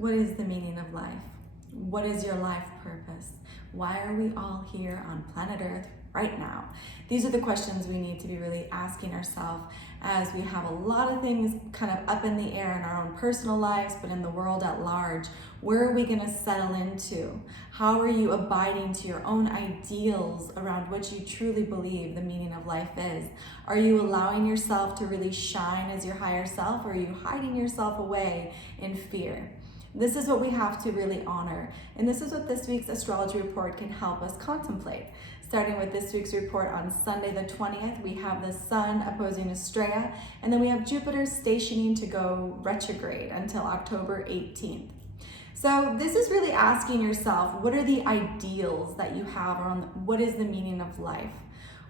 What is the meaning of life? What is your life purpose? Why are we all here on planet Earth right now? These are the questions we need to be really asking ourselves as we have a lot of things kind of up in the air in our own personal lives, but in the world at large. Where are we going to settle into? How are you abiding to your own ideals around what you truly believe the meaning of life is? Are you allowing yourself to really shine as your higher self, or are you hiding yourself away in fear? This is what we have to really honor. And this is what this week's astrology report can help us contemplate. Starting with this week's report on Sunday the 20th, we have the Sun opposing Estrella, and then we have Jupiter stationing to go retrograde until October 18th. So this is really asking yourself, what are the ideals that you have around what is the meaning of life?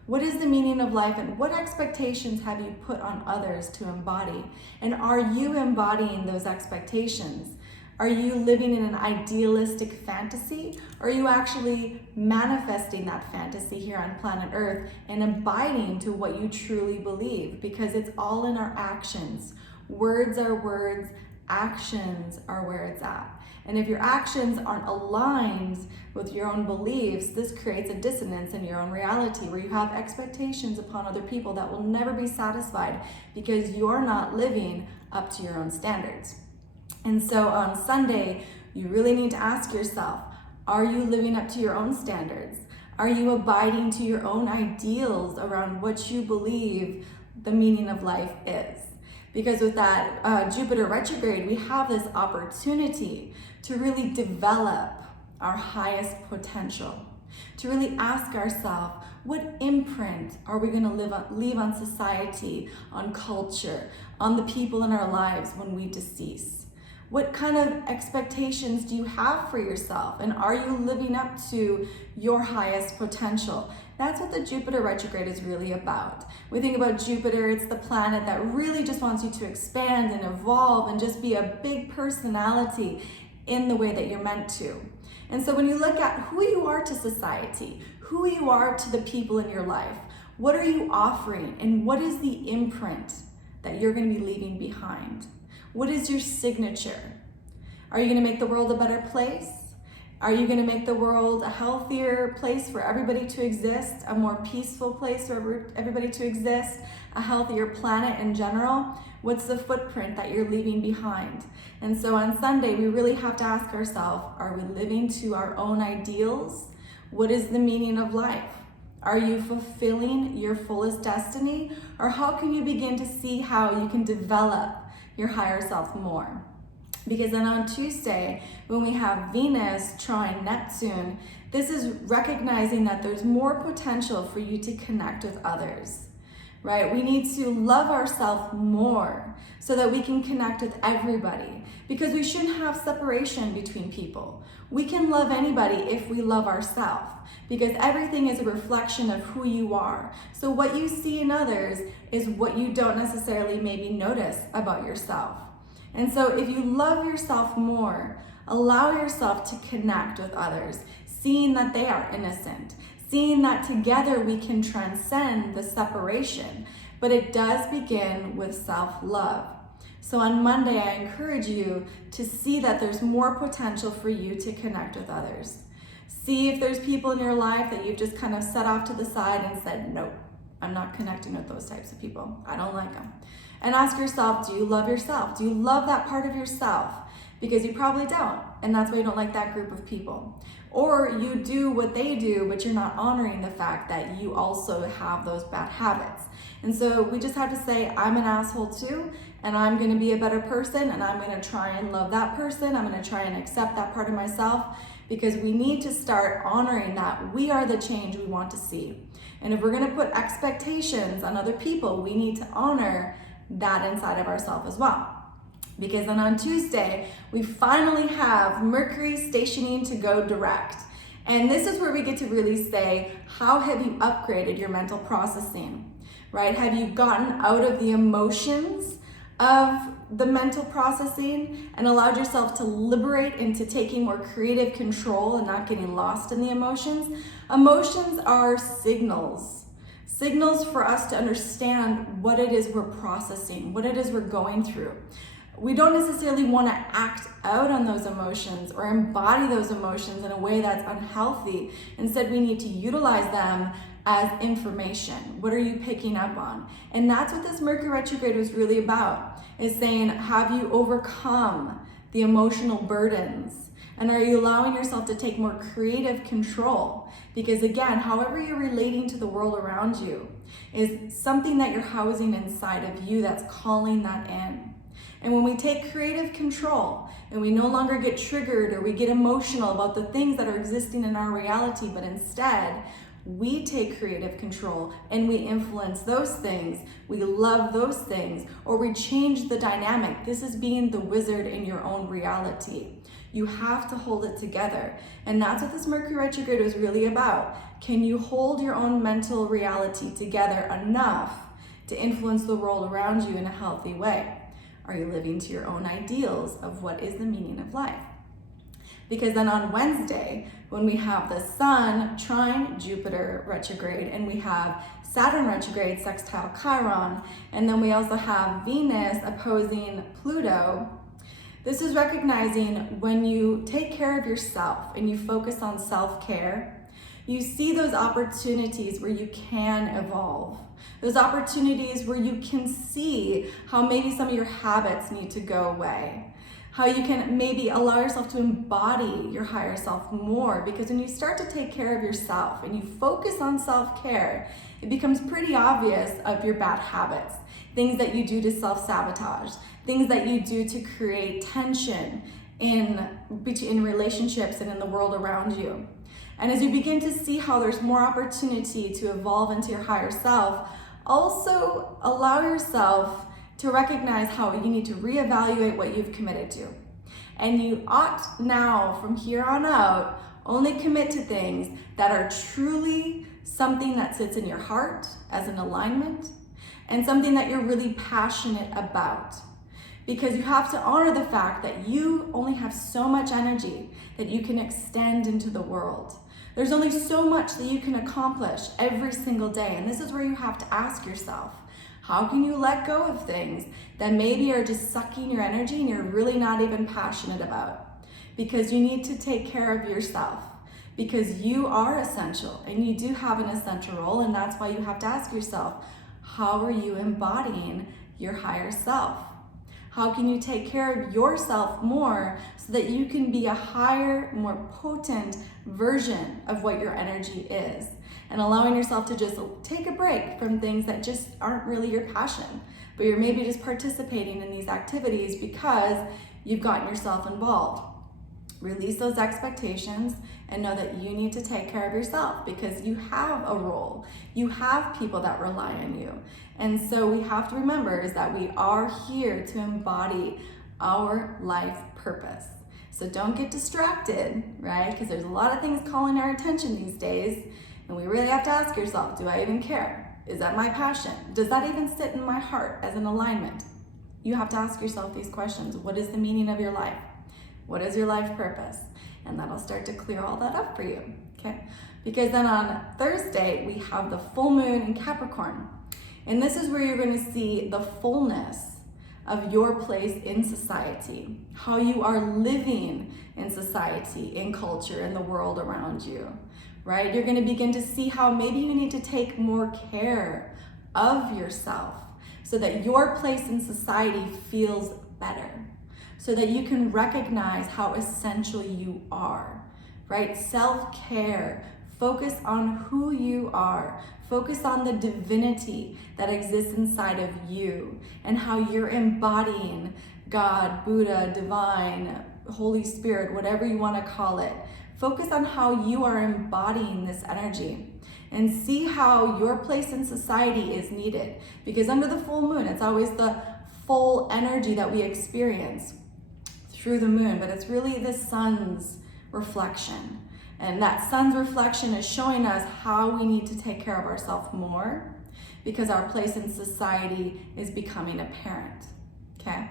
What is the meaning of life, and what expectations have you put on others to embody? And are you embodying those expectations? Are you living in an idealistic fantasy? Or are you actually manifesting that fantasy here on planet Earth and abiding to what you truly believe? Because it's all in our actions. Words are words, actions are where it's at. And if your actions aren't aligned with your own beliefs, this creates a dissonance in your own reality where you have expectations upon other people that will never be satisfied because you're not living up to your own standards. And so on Sunday, you really need to ask yourself, are you living up to your own standards? Are you abiding to your own ideals around what you believe the meaning of life is? Because with that Jupiter retrograde, we have this opportunity to really develop our highest potential, to really ask ourselves, what imprint are we going to leave on society, on culture, on the people in our lives when we decease? What kind of expectations do you have for yourself? And are you living up to your highest potential? That's what the Jupiter retrograde is really about. We think about Jupiter, it's the planet that really just wants you to expand and evolve and just be a big personality in the way that you're meant to. And so when you look at who you are to society, who you are to the people in your life, what are you offering, and what is the imprint that you're going to be leaving behind? What is your signature? Are you going to make the world a better place? Are you going to make the world a healthier place for everybody to exist, a more peaceful place for everybody to exist, a healthier planet in general? What's the footprint that you're leaving behind? And so on Sunday, we really have to ask ourselves, are we living to our own ideals? What is the meaning of life? Are you fulfilling your fullest destiny? Or how can you begin to see how you can develop your higher self more? Because then on Tuesday, when we have Venus trine Neptune, this is recognizing that there's more potential for you to connect with others, right? We need to love ourselves more so that we can connect with everybody, because we shouldn't have separation between people. We can love anybody if we love ourselves, because everything is a reflection of who you are. So what you see in others is what you don't necessarily maybe notice about yourself. And so if you love yourself more, allow yourself to connect with others, seeing that they are innocent, seeing that together we can transcend the separation. But it does begin with self-love. So on Monday, I encourage you to see that there's more potential for you to connect with others. See if there's people in your life that you've just kind of set off to the side and said, nope, I'm not connecting with those types of people. I don't like them. And ask yourself, do you love yourself? Do you love that part of yourself? Because you probably don't, and that's why you don't like that group of people. Or you do what they do, but you're not honoring the fact that you also have those bad habits. And so we just have to say, I'm an asshole too, and I'm gonna be a better person, and I'm gonna try and love that person. I'm gonna try and accept that part of myself, because we need to start honoring that we are the change we want to see. And if we're gonna put expectations on other people, we need to honor that inside of ourselves as well. Because then on Tuesday, we finally have Mercury stationing to go direct. And this is where we get to really say, how have you upgraded your mental processing, right? Have you gotten out of the emotions of the mental processing and allowed yourself to liberate into taking more creative control and not getting lost in the emotions? Emotions are signals for us to understand what it is we're processing, what it is we're going through. We don't necessarily want to act out on those emotions or embody those emotions in a way that's unhealthy. Instead, we need to utilize them as information. What are you picking up on? And that's what this Mercury retrograde was really about, is saying, have you overcome the emotional burdens? And are you allowing yourself to take more creative control? Because again, however you're relating to the world around you is something that you're housing inside of you that's calling that in. And when we take creative control and we no longer get triggered or we get emotional about the things that are existing in our reality, but instead we take creative control and we influence those things, we love those things, or we change the dynamic. This is being the wizard in your own reality. You have to hold it together. And that's what this Mercury retrograde was really about. Can you hold your own mental reality together enough to influence the world around you in a healthy way? Are you living to your own ideals of what is the meaning of life? Because then on Wednesday, when we have the Sun trine Jupiter retrograde, and we have Saturn retrograde sextile Chiron, and then we also have Venus opposing Pluto, this is recognizing when you take care of yourself and you focus on self-care, you see those opportunities where you can evolve. Those opportunities where you can see how maybe some of your habits need to go away. How you can maybe allow yourself to embody your higher self more, because when you start to take care of yourself and you focus on self-care, it becomes pretty obvious of your bad habits, things that you do to self-sabotage, things that you do to create tension in relationships and in the world around you. And as you begin to see how there's more opportunity to evolve into your higher self, also allow yourself to recognize how you need to reevaluate what you've committed to. And you ought now, from here on out, only commit to things that are truly something that sits in your heart as an alignment, and something that you're really passionate about. Because you have to honor the fact that you only have so much energy that you can extend into the world. There's only so much that you can accomplish every single day. And this is where you have to ask yourself, how can you let go of things that maybe are just sucking your energy and you're really not even passionate about? Because you need to take care of yourself, because you are essential and you do have an essential role. And that's why you have to ask yourself, how are you embodying your higher self? How can you take care of yourself more so that you can be a higher, more potent version of what your energy is? And allowing yourself to just take a break from things that just aren't really your passion, but you're maybe just participating in these activities because you've gotten yourself involved. Release those expectations and know that you need to take care of yourself, because you have a role. You have people that rely on you. And so we have to remember is that we are here to embody our life purpose. So don't get distracted, right? Because there's a lot of things calling our attention these days. And we really have to ask yourself, do I even care? Is that my passion? Does that even sit in my heart as an alignment? You have to ask yourself these questions. What is the meaning of your life? What is your life purpose? And that'll start to clear all that up for you, okay? Because then on Thursday, we have the full moon in Capricorn. And this is where you're going to see the fullness of your place in society, how you are living in society, in culture, in the world around you, right? You're going to begin to see how maybe you need to take more care of yourself so that your place in society feels better, so that you can recognize how essential you are, right? Self-care, focus on who you are, focus on the divinity that exists inside of you and how you're embodying God, Buddha, divine, Holy Spirit, whatever you want to call it. Focus on how you are embodying this energy and see how your place in society is needed. Because under the full moon, it's always the full energy that we experience through the moon, but it's really the sun's reflection. And that sun's reflection is showing us how we need to take care of ourselves more, because our place in society is becoming apparent, okay?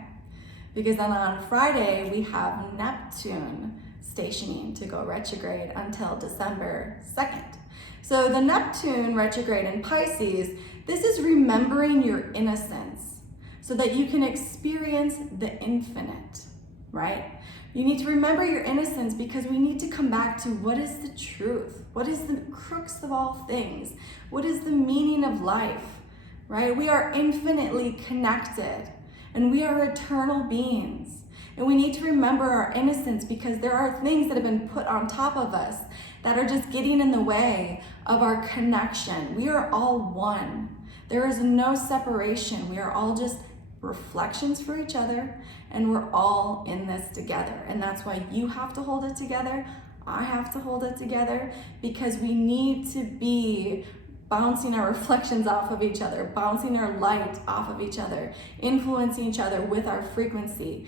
Because then on Friday, we have Neptune stationing to go retrograde until December 2nd. So the Neptune retrograde in Pisces, this is remembering your innocence so that you can experience the infinite, right? You need to remember your innocence, because we need to come back to what is the truth? What is the crux of all things? What is the meaning of life, right? We are infinitely connected and we are eternal beings. And we need to remember our innocence, because there are things that have been put on top of us that are just getting in the way of our connection. We are all one. There is no separation. We are all just reflections for each other, and we're all in this together. And that's why you have to hold it together. I have to hold it together, because we need to be bouncing our reflections off of each other, bouncing our light off of each other, influencing each other with our frequency,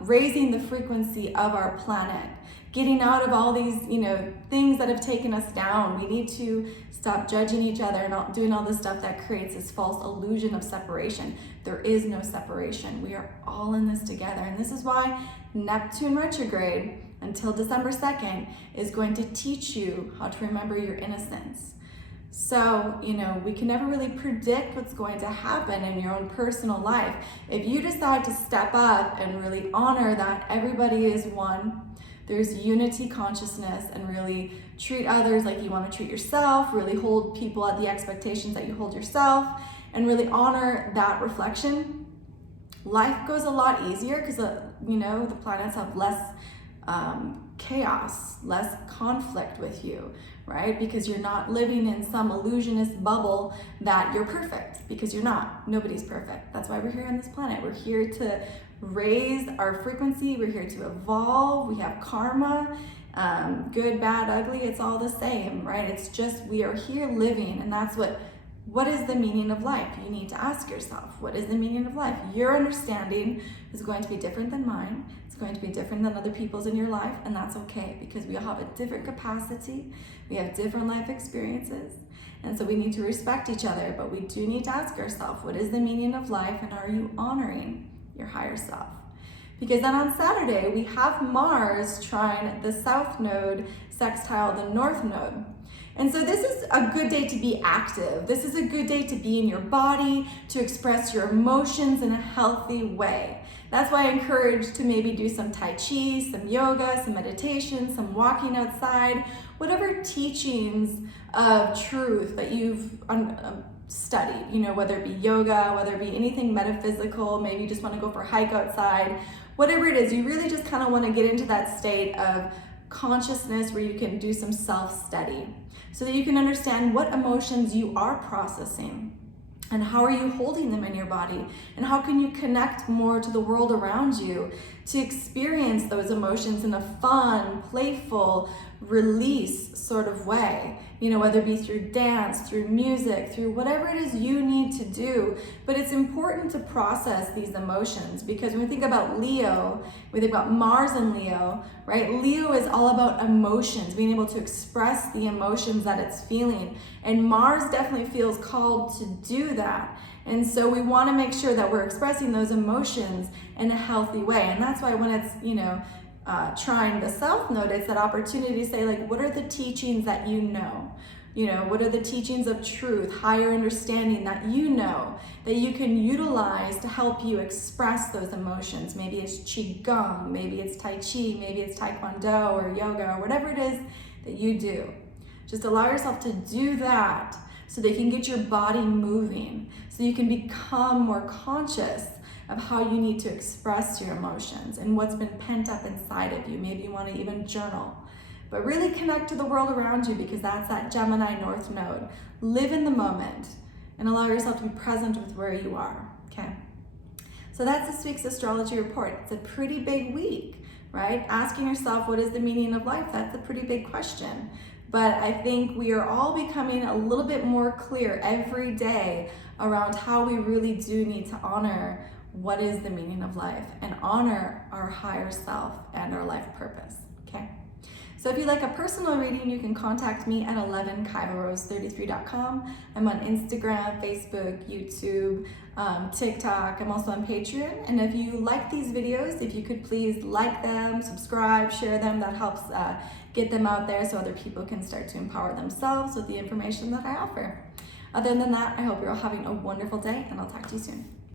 raising the frequency of our planet, getting out of all these, things that have taken us down. We need to stop judging each other and not doing all this stuff that creates this false illusion of separation. There is no separation. We are all in this together. And this is why Neptune Retrograde until December 2nd is going to teach you how to remember your innocence. So, we can never really predict what's going to happen in your own personal life. If you decide to step up and really honor that everybody is one, there's unity consciousness, and really treat others like you want to treat yourself, really hold people at the expectations that you hold yourself, and really honor that reflection, life goes a lot easier, because, the planets have less chaos, less conflict with you, right? Because you're not living in some illusionist bubble that you're perfect, because you're not. Nobody's perfect. That's why we're here on this planet. We're here to raise our frequency. We're here to evolve. We have karma, good, bad, ugly. It's all the same, right? It's just, we are here living, and that's what is the meaning of life? You need to ask yourself, what is the meaning of life? Your understanding is going to be different than mine. It's going to be different than other people's in your life, and that's okay, because we all have a different capacity. We have different life experiences, and so we need to respect each other, but we do need to ask ourselves, what is the meaning of life, and are you honoring your higher self? Because then on Saturday, we have Mars trine the South Node sextile the North Node. And so this is a good day to be active. This is a good day to be in your body, to express your emotions in a healthy way. That's why I encourage to maybe do some Tai Chi, some yoga, some meditation, some walking outside, whatever teachings of truth that you've studied, whether it be yoga, whether it be anything metaphysical, maybe you just want to go for a hike outside, whatever it is, you really just kind of want to get into that state of consciousness where you can do some self-study, so that you can understand what emotions you are processing and how are you holding them in your body, and how can you connect more to the world around you to experience those emotions in a fun, playful, release sort of way, whether it be through dance, through music, through whatever it is you need to do. But it's important to process these emotions, because when we think about Leo, we think about Mars and Leo, right? Leo is all about emotions, being able to express the emotions that it's feeling. And Mars definitely feels called to do that. And so we want to make sure that we're expressing those emotions in a healthy way. And that's why when it's, trine the South Node, it's that opportunity to say, like, what are the teachings that you know? What are the teachings of truth, higher understanding that that you can utilize to help you express those emotions? Maybe it's Qigong, maybe it's Tai Chi, maybe it's Taekwondo or yoga or whatever it is that you do. Just allow yourself to do that so that you can get your body moving, so you can become more conscious of how you need to express your emotions and what's been pent up inside of you. Maybe you want to even journal, but really connect to the world around you, because that's that Gemini North Node. Live in the moment and allow yourself to be present with where you are, okay? So that's this week's astrology report. It's a pretty big week, right? Asking yourself, what is the meaning of life? That's a pretty big question. But I think we are all becoming a little bit more clear every day around how we really do need to honor what is the meaning of life and honor our higher self and our life purpose, okay? So if you'd like a personal reading, you can contact me at 11kaivarose33.com. I'm on Instagram, Facebook, YouTube, TikTok. I'm also on Patreon. And if you like these videos, if you could please like them, subscribe, share them, that helps get them out there so other people can start to empower themselves with the information that I offer. Other than that, I hope you're all having a wonderful day, and I'll talk to you soon.